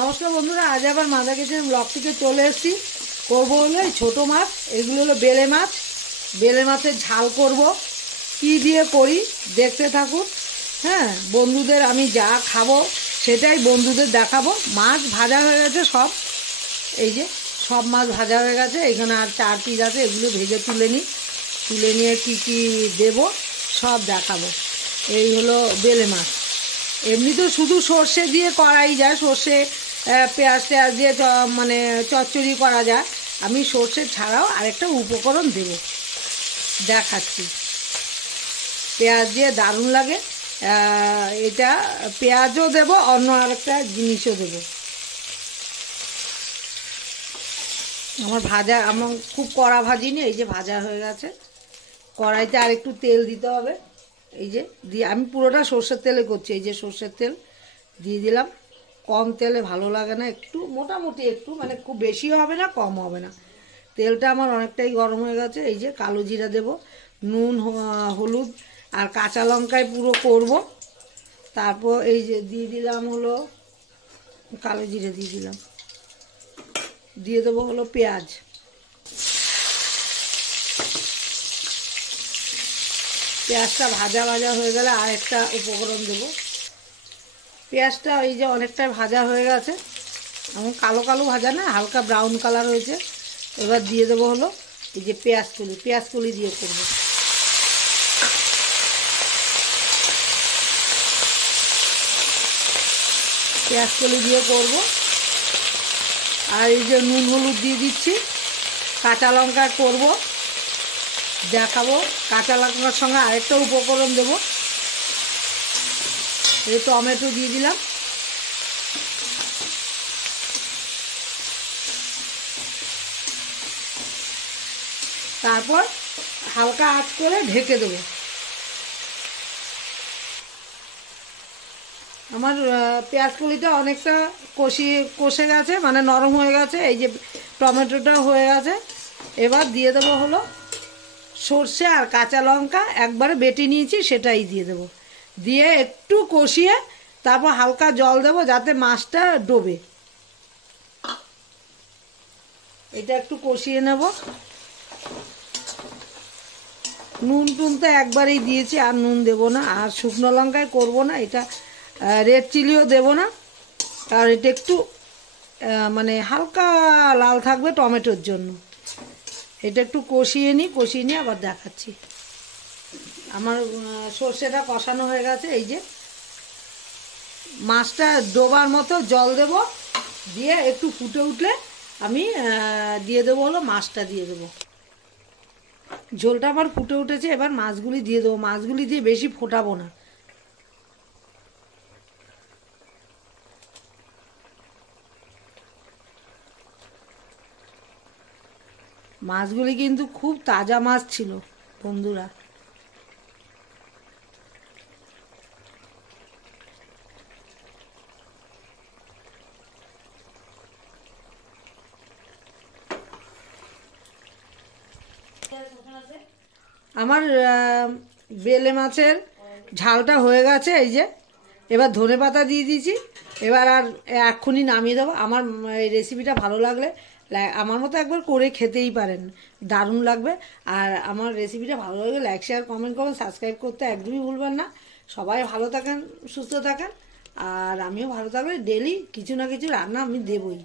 নমস্কার বন্ধুরা, আজ আবার মাদা কিচেন ব্লগ থেকে চলে এসেছি। করবো হলো এই ছোটো মাছ, এগুলো হলো বেলে মাছ। বেলে মাছের ঝাল করব। কি দিয়ে করি দেখতে থাকুন। হ্যাঁ, বন্ধুদের আমি যা খাবো সেটাই বন্ধুদের দেখাবো। মাছ ভাজা হয়ে গেছে সব, এই যে সব মাছ ভাজা হয়ে গেছে। এখানে আর 4 পিস আছে, এগুলো ভেজে তুলে নিয়ে কি কি দেব সব দেখাবো। এই হলো বেলে মাছ। এমনি তো শুধু সর্ষে দিয়ে করাই যায়, সর্ষে পেঁয়াজ দিয়ে মানে চচ্চড়ি করা যায়। আমি সর্ষে ছাড়াও আরেকটা উপকরণ দেব, দেখাচ্ছি। পেঁয়াজ দিয়ে দারুণ লাগে এটা। পেঁয়াজও দেব, অন্য আরেকটা জিনিসও দেব। আমার খুব কড়া ভাজিনি, এই যে ভাজা হয়ে গেছে। কড়াইতে আর একটু তেল দিতে হবে। এই যে দিয়ে আমি পুরোটা সর্ষের তেলে করছি। এই যে সর্ষের তেল দিয়ে দিলাম। কম তেলে ভালো লাগে না, একটু মোটামুটি একটু, মানে খুব বেশিও হবে না কম হবে না। তেলটা আমার অনেকটাই গরম হয়ে গেছে। এই যে কালো জিরা দেব, নুন হলুদ আর কাঁচা লঙ্কায় পুরো করব। তারপর এই যে দিয়ে দিলাম হলো কালো জিরা, দিয়ে দেবো হলো পেঁয়াজ। পেঁয়াজটা ভাজা হয়ে গেলে আর একটা উপকরণ দেবো। পেঁয়াজটা এই যে অনেকটাই ভাজা হয়ে গেছে, এমন কালো ভাজা না, হালকা ব্রাউন কালার হয়েছে। এবার দিয়ে দেবো হলো এই যে পেঁয়াজ কলি দিয়ে করব। পেঁয়াজ কলি দিয়ে করব। আর এই যে নুন হলুদ দিয়ে দিচ্ছি। কাঁচা লঙ্কা করব, দেখাবো। কাঁচা লঙ্কার সঙ্গে আরেকটা উপকরণ দেব, এই টমেটো দিয়ে দিলাম। তারপর হালকা আঁচ করে ঢেকে দেবো। আমার পেঁয়াজ কলিটা অনেকটা কষে গেছে, মানে নরম হয়ে গেছে। এই যে টমেটোটা হয়ে গেছে। এবার দিয়ে দেবো হলো সর্ষে আর কাঁচা লঙ্কা একবারে বেটে নিয়েছি, সেটাই দিয়ে দেবো। দিয়ে একটু কষিয়ে তারপর হালকা জল দেবো যাতে মাছটা ডোবে। এটা একটু কষিয়ে নেব। নুন তো একবারেই দিয়েছি, আর নুন দেবো না। আর শুকনো লঙ্কায় করবো না এটা, রেড চিলিও দেবো না, কারণ এটা একটু মানে হালকা লাল থাকবে টমেটোর জন্য। এটা একটু কষিয়ে নিয়ে আবার দেখাচ্ছি। আমার সর্ষেটা কষানো হয়ে গেছে। এই যে মাছটা ডোবার মতো জল দেব, দিয়ে একটু ফুটে উঠলে আমি দিয়ে দেবো হলো মাছটা দিয়ে দেবো। ঝোলটা আমার ফুটে উঠেছে, এবার মাছগুলি দিয়ে দেবো। মাছগুলি দিয়ে বেশি ফোটাবো না। মাছগুলি কিন্তু খুব তাজা মাছ ছিল বন্ধুরা। আমার বেলে মাছের ঝালটা হয়ে গেছে। এই যে এবার ধনেপাতা দিয়ে দিয়েছি। এবার আর এক্ষুনি নামিয়ে দেবো। আমার এই রেসিপিটা ভালো লাগলে আমার মতো একবার করে খেতেই পারেন, দারুণ লাগবে। আর আমার রেসিপিটা ভালো লাগলে লাইক শেয়ার কমেন্ট করবেন, সাবস্ক্রাইব করতে একদমই ভুলবেন না। সবাই ভালো থাকেন, সুস্থ থাকেন। আর আমিও ভালো থাকলে ডেলি কিছু না কিছু রান্না আমি দেবই।